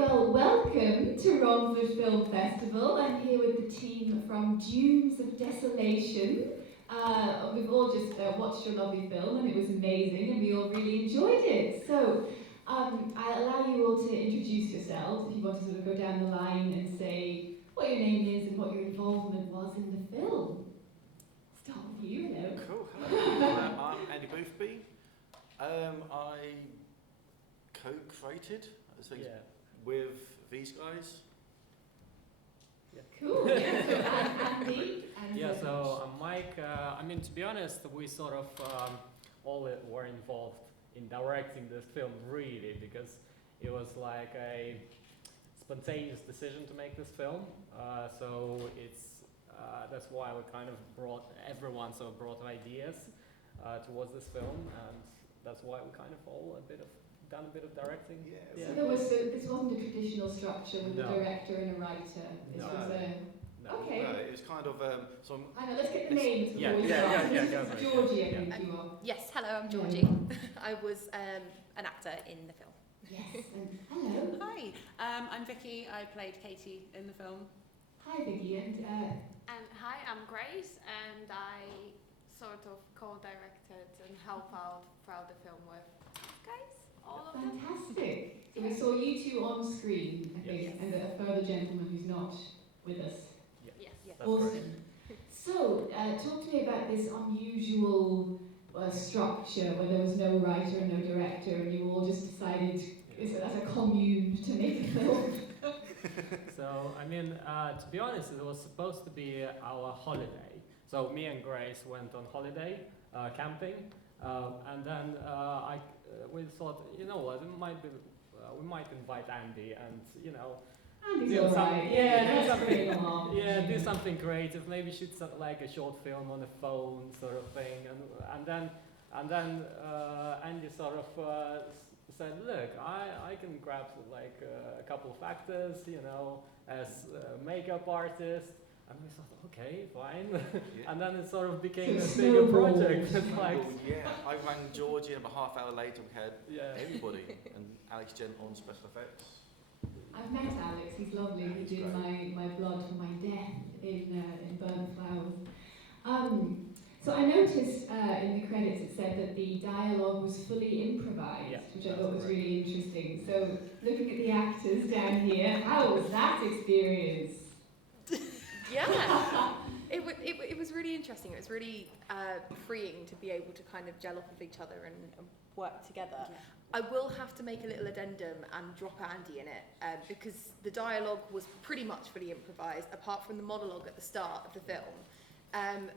well, welcome to Romford Film Festival. I'm here with the team from Dunes of Desolation. We've all just watched your lovely film and it was amazing and we all really enjoyed it. So I'll allow you all to introduce yourselves if you want to sort of go down the line and say what your name is and what your involvement was in the film. Start with you, hello. Cool, hello. I'm Andy Boothby. I co-created with these guys. Cool. Yeah, so Andy. So I'm Mike. To be honest, we sort of all were involved in directing this film really because it was like a spontaneous decision to make this film. So it's that's why we kind of everyone brought ideas towards this film, and that's why we kind of all done a bit of directing. So this wasn't a traditional structure with a director and a writer. This was a... Okay. No, it was kind of I know, let's get the names before we start. Georgie, I think you are. Yes, hello, I'm Georgie. I was an actor in the film. Yes, and hello. Hi, I'm Vicky. I played Katie in the film. Hi Vicky, and hi, I'm Grace, and I sort of co-directed and help out throughout the film with guys, all of them. Fantastic. So we saw you two on screen, I think, and a further gentleman who's not with us. Yes. Awesome. So, talk to me about this unusual structure where there was no writer and no director, and you all just decided as a commune to make a film. So, to be honest, it was supposed to be our holiday. So me and Grace went on holiday, camping, and then we thought, you know what, we might invite Andy and, Andy's alright. do something creative, maybe shoot like a short film on a phone sort of thing, and then Andy sort of said, look, I can grab like a couple of actors, as makeup artists, and we thought, okay, fine, and then it sort of became a bigger project. I rang Georgie, and about half hour later we had everybody, and Alex Gent on special effects. I've met Alex, he's lovely. He did my blood for my death in Burnt Flowers. So I noticed in the credits it said that the dialogue was fully improvised, which I thought was really interesting. So looking at the actors down here, how was that experience? Yeah, it was really interesting. It was really freeing to be able to kind of gel off of each other and work together. Yeah. I will have to make a little addendum and drop Andy in it because the dialogue was pretty much fully improvised, apart from the monologue at the start of the film,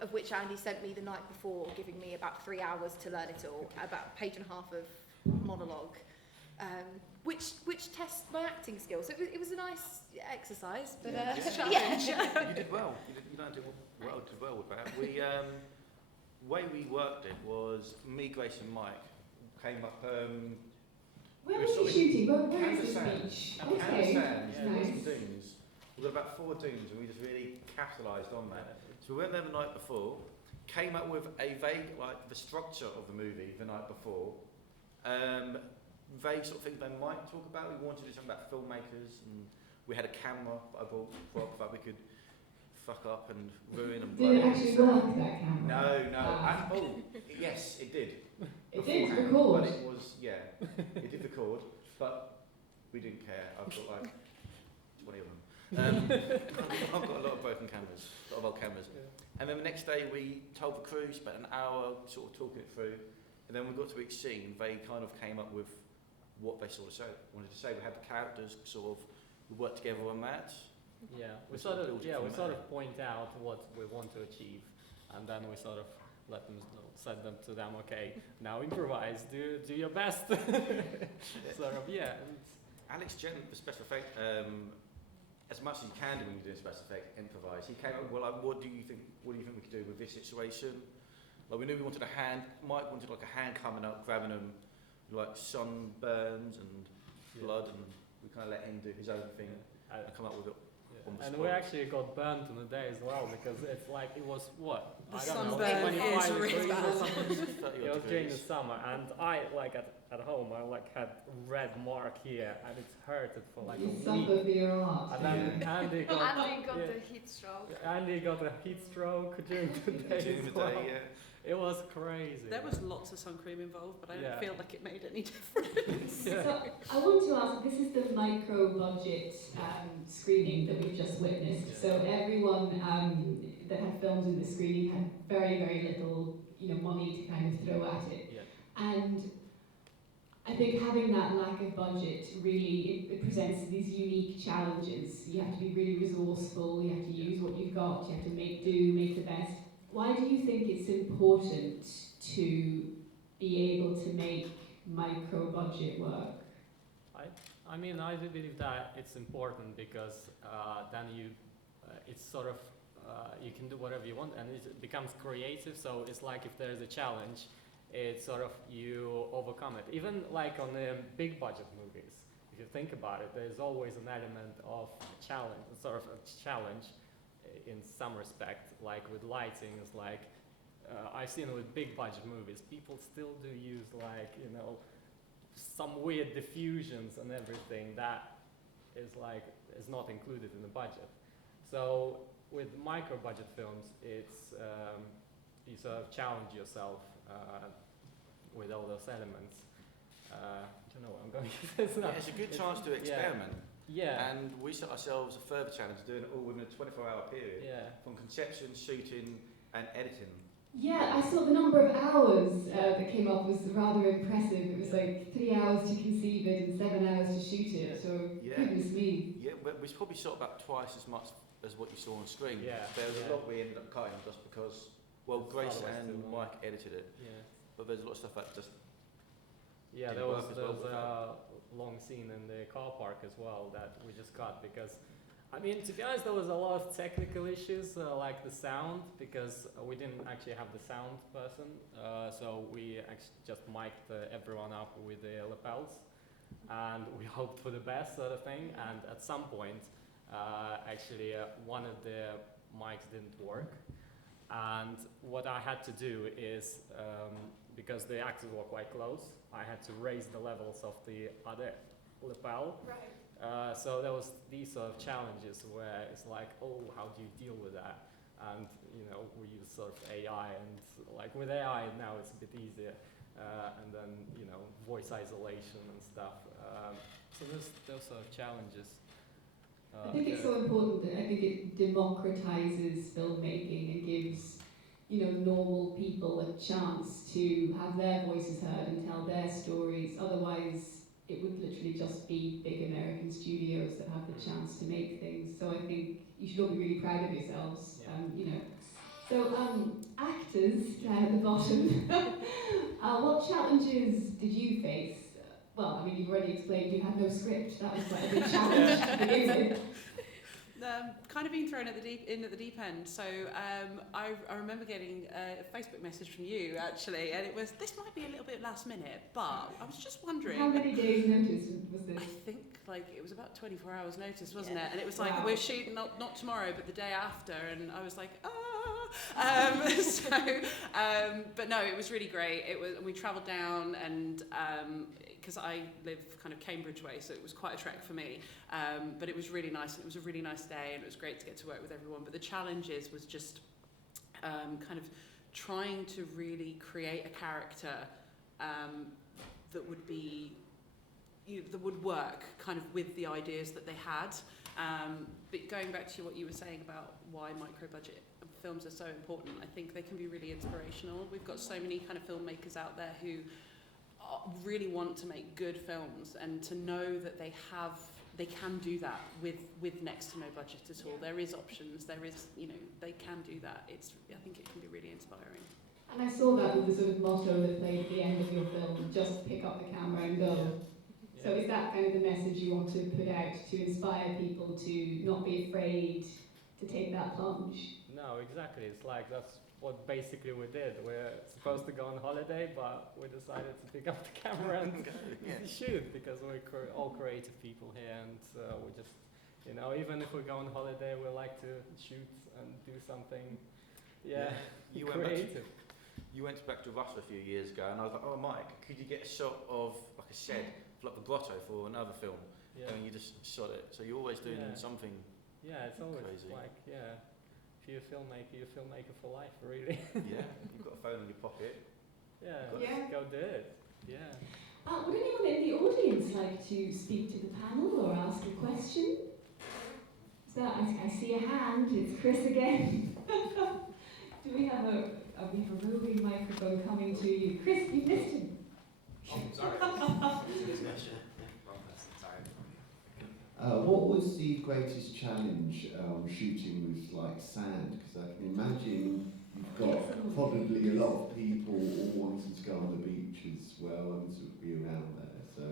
of which Andy sent me the night before, giving me about 3 hours to learn it all, about a page and a half of monologue, which tests my acting skills. So it was a nice exercise, but You did well. You did well with that. We way we worked it was me, Grace, and Mike came up. Where was you shooting? Where is this beach? Okay. Nice. Dunes. We got about 4 dunes, and we just really capitalised on that. So we went there the night before, came up with a vague, like the structure of the movie the night before. Vague sort of things they might talk about. We wanted to do something about filmmakers, and we had a camera that I bought that we could fuck up and ruin and Did it actually work, that camera? No. Yes, it did. It did record. But it was, it did record, but we didn't care. I've got like 20 of them. I've got a lot of broken cameras, a lot of old cameras. Yeah. And then the next day we told the crew, spent an hour sort of talking it through, and then we got to each scene. They kind of came up with what they sort of wanted to say. We had the characters sort of, we worked together on that. Yeah, we sort of point out what we want to achieve, and then we sort of let them know, send them to them. Okay, now improvise, do your best. Sort of, yeah. And Alex Gent, the special effect, as much as you can do when you're doing special effect, improvise. He came up, well, like, what do you think we could do with this situation? Like, we knew we wanted a hand. Mike wanted like a hand coming up, grabbing them, like sunburns and blood, and we kind of let him do his own thing and come up with it. And we actually got burnt on the day as well, because it's like, it was The I don't know, sunburn 25 is really degrees or bad. something. 30 It odd was during the degrees. summer, and I like at home I like had red mark here, and it's hurted for like You a week. suffer for your art. And then Yeah. Andy got Andy got yeah, the heat stroke. Andy got a heat stroke during the day During as the well. day, yeah. It was crazy. There was lots of sun cream involved, but I Yeah. don't feel like it made any difference. Yeah. So I want to ask, this is the micro budget screening that we've just witnessed. Yeah. So everyone that had filmed in the screening had very, very little, money to kind of throw at it. Yeah. And I think having that lack of budget really, it presents these unique challenges. You have to be really resourceful, you have to use what you've got, you have to make do, make the best. Why do you think it's important to be able to make micro budget work? I mean, I do believe that it's important because then it's sort of, you can do whatever you want and it becomes creative. So it's like if there's a challenge, it's sort of you overcome it. Even like on the big budget movies, if you think about it, there's always an element of challenge, sort of a challenge in some respect. Like with lighting, it's like I've seen with big budget movies, people still do use like some weird diffusions and everything that is not included in the budget. So with micro budget films, it's you sort of challenge yourself with all those elements. I don't know what I'm going to say. It's a good chance to experiment. Yeah. And we set ourselves a further challenge of doing it all within a 24-hour period. Yeah. From conception, shooting, and editing. Yeah, I saw the number of hours that came up was rather impressive. It was like 3 hours to conceive it and 7 hours to shoot it. So Yeah. goodness me. Yeah, we probably shot about twice as much as what you saw on screen. Yeah. There was Yeah. a lot we ended up cutting just because, well, It's Grace otherwise and too long. Mike edited it, Yeah. but there's a lot of stuff that just Yeah, Didn't there was work as well a long scene in the car park as well that we just cut because, I mean, to be honest, there was a lot of technical issues like the sound because we didn't actually have the sound person, so we actually just mic'd everyone up with the lapels, and we hoped for the best sort of thing. And at some point, actually, one of the mics didn't work, and what I had to do is because the actors were quite close, I had to raise the levels of the other lapel. Right. So there was these sort of challenges where it's like, oh, how do you deal with that? And we use sort of AI, and like with AI now it's a bit easier. And then voice isolation and stuff. So there's those sort of challenges. I think it's so important that I think it democratizes filmmaking and gives normal people a chance to have their voices heard and tell their stories. Otherwise, it would literally just be big American studios that have the chance to make things. So I think you should all be really proud of yourselves. Yeah. So actors down at the bottom, what challenges did you face? Well, I mean, you've already explained you had no script. That was quite a big challenge to begin with. Kind of being thrown at the deep end. So I remember getting a Facebook message from you actually, and it was, this might be a little bit last minute, but I was just wondering. How many days' notice was this? I think like it was about 24 hours notice, wasn't Yeah. it? And it was like, Wow. we're shooting not tomorrow, but the day after, and I was like, but no, it was really great. We travelled down, and because I live kind of Cambridge way, so it was quite a trek for me. But it was really nice. It was a really nice day, and it was great to get to work with everyone. But the challenges was just kind of trying to really create a character that would be that would work kind of with the ideas that they had. But going back to what you were saying about why micro-budget films are so important, I think they can be really inspirational. We've got so many kind of filmmakers out there who really want to make good films, and to know that they can do that with next to no budget at all. There is options. There is, they can do that. I think it can be really inspiring. And I saw that with the sort of motto that played at the end of your film, just pick up the camera and go. So is that kind of the message you want to put out to inspire people to not be afraid to take that plunge? No, exactly. It's like that's what basically we did. We're supposed to go on holiday, but we decided to pick up the camera and shoot because we're all creative people here, and we just, even if we go on holiday, we like to shoot and do something Yeah. You went back to, Creative. you went back to Russia a few years ago, and I was like, oh, Mike, could you get a shot of like a shed, like a grotto for another film? Yeah. And you just shot it. So you're always doing Yeah. something. Yeah, it's always Crazy. like, yeah, if you're a filmmaker, you're a filmmaker for life, really. Yeah, you've got a phone in your pocket. Yeah, Yeah. go do it. Yeah. Would anyone in the audience like to speak to the panel or ask a question? So I see a hand. It's Chris again. Do we have a roving microphone coming to you? Chris, you missed him. Oh, sorry. Wrong person, sorry. What was the greatest challenge shooting with like sand? Because I can imagine you've got probably a lot of people all wanting to go on the beach as well and to be around there. So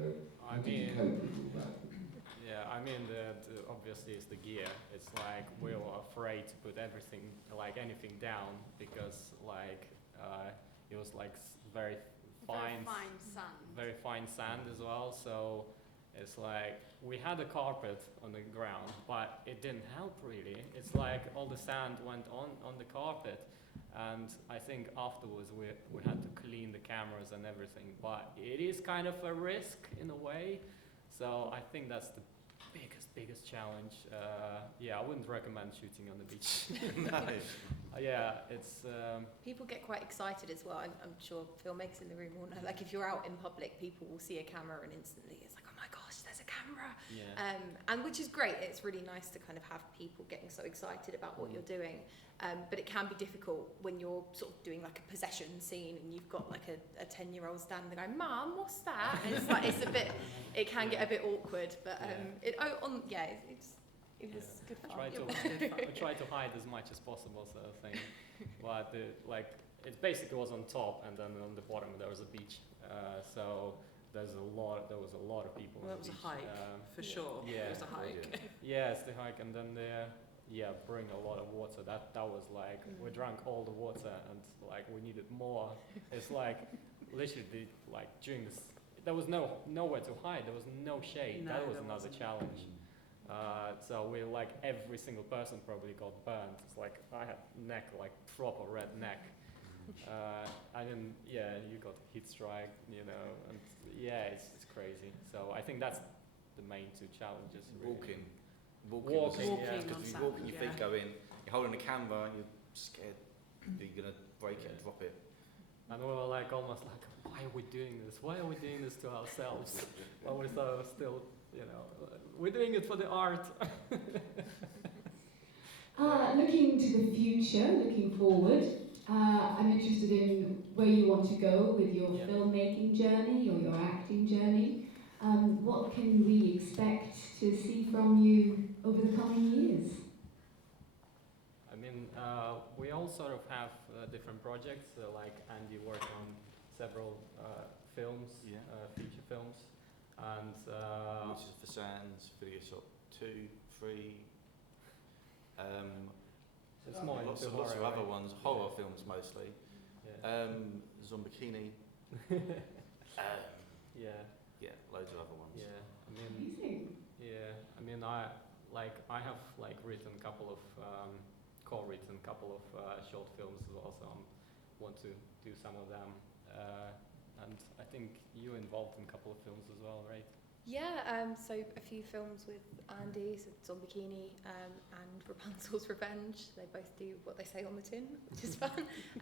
I how did you mean, cope with all that? yeah, I mean, obviously it's the gear. It's like we were afraid to put everything, like anything down, because like it was like very fine, very fine sand as well. So it's like we had a carpet on the ground, but it didn't help really. It's like all the sand went on the carpet, and I think afterwards we had to clean the cameras and everything. But it is kind of a risk in a way. So I think that's the biggest challenge. Yeah, I wouldn't recommend shooting on the beach. Nice. Yeah, it's People get quite excited as well. I'm sure filmmakers in the room will know. Like if you're out in public, people will see a camera and instantly it's like, oh my gosh, there's a camera. yeah. And which is great. It's really nice to kind of have people getting so excited about what you're doing. But it can be difficult when you're sort of doing like a possession scene and you've got like a 10-year-old standing there going, Mum, what's that? And it's like it can get a bit awkward. But it was good fun. I try to hide as much as possible, sort of thing. But it basically was on top, and then on the bottom there was a beach. So there was a lot of people. Well, on it the was a beach. hike, for sure. Yeah. It was a hike. Yeah, it's the hike, and then bring a lot of water. That was like we drank all the water, and like we needed more. It's like literally during this, there was nowhere to hide. There was no shade. No, that was there another wasn't. challenge. So we every single person probably got burnt. It's like I had neck like proper red neck. I didn't. Yeah, you got heat strike. You know, and yeah, it's crazy. So I think that's the main two challenges. Really. Walking, yeah. because you walk and your feet go in, you're holding the camera and you're scared that you're going to break it and drop it. And we were like almost like, why are we doing this? Why are we doing this to ourselves? But we thought still, you know, we're doing it for the art. Looking to the future, looking forward, I'm interested in where you want to go with your filmmaking journey or your acting journey. What can we expect to see from you over the coming years? I mean, we all sort of have different projects. Like Andy worked on several films, feature films, and Which is For Sands, Video Shop 2, 3. it's more lots into of horror, other right? ones, horror films mostly. Yeah. Zombikini. Yeah. Yeah, loads of other ones. Yeah. I mean, Amazing. yeah. I mean, I have written a couple of co-written a couple of short films as well, so I want to do some of them. And I think you involved in a couple of films as well, right? Yeah, so a few films with Andy, so Zombikini and Rapunzel's Revenge. They both do what they say on the tin, which is fun.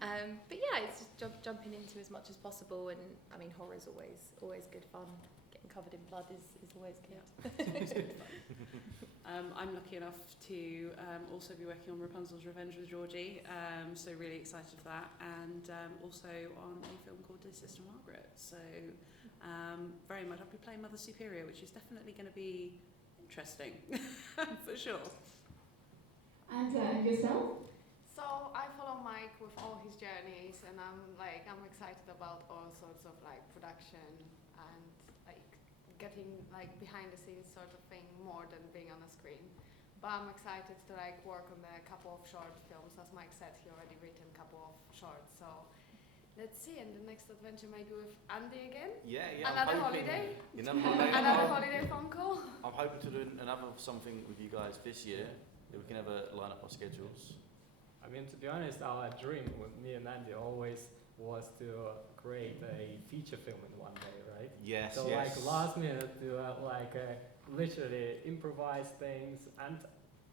But yeah, it's just jumping into as much as possible. And I mean, horror's always good fun. Getting covered in blood is always good. I'm lucky enough to also be working on Rapunzel's Revenge with Georgie, so really excited for that, and also on a film called Dear Sister Margaret. So very much I'll be playing Mother Superior, which is definitely going to be interesting for sure. And yourself? So I follow Mike with all his journeys, and I'm excited about all sorts of production and getting behind the scenes sort of thing more than being on a screen. But I'm excited to work on a couple of short films. As Mike said, he already written a couple of shorts. So let's see, and the next adventure maybe with Andy again. Yeah. Another holiday. Another holiday. Another holiday phone call. I'm hoping to do another something with you guys this year. If we can ever line up our schedules. I I mean, to be honest, our dream with me and Andy always was to create a feature film in one day, right? Yes, So yes. like last minute to literally improvise things, and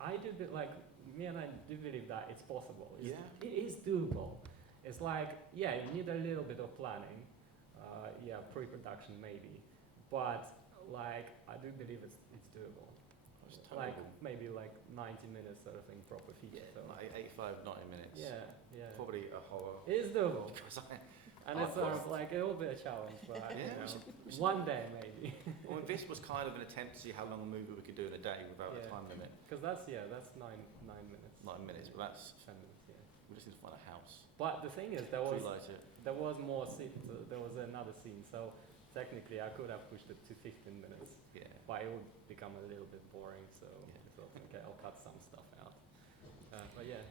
I do like me and I do believe that it's possible. It is doable. It's like, yeah, you need a little bit of planning, pre-production maybe, but like I do believe it's doable. Like maybe like 90 minutes sort of thing, proper feature film. Like 85, 90 minutes. Yeah. Probably a horror. It is doable. And it's sort course. of like a little bit of challenge, but Yeah, you know, we should- one day maybe. Well, this was kind of an attempt to see how long a movie we could do in a day without a Yeah. time limit. Because that's 9 minutes. 9 minutes, but that's 10 minutes, yeah. we just need to find a house. But the thing is, there was more scenes. There was another scene, so technically I could have pushed it to 15 minutes, Yeah. but it would become a little bit boring. So Yeah. I thought, okay, I'll cut some stuff out. But yeah.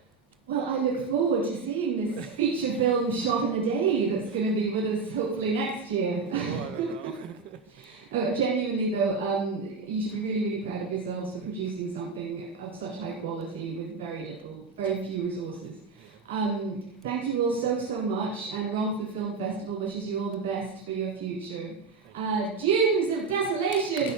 Well, I look forward to seeing this feature film shot in a day that's going to be with us hopefully next year. Genuinely though, you should be really, really proud of yourselves for producing something of such high quality with very few resources. Thank you all so much, and Romford Film Festival wishes you all the best for your future. Dunes of Desolation!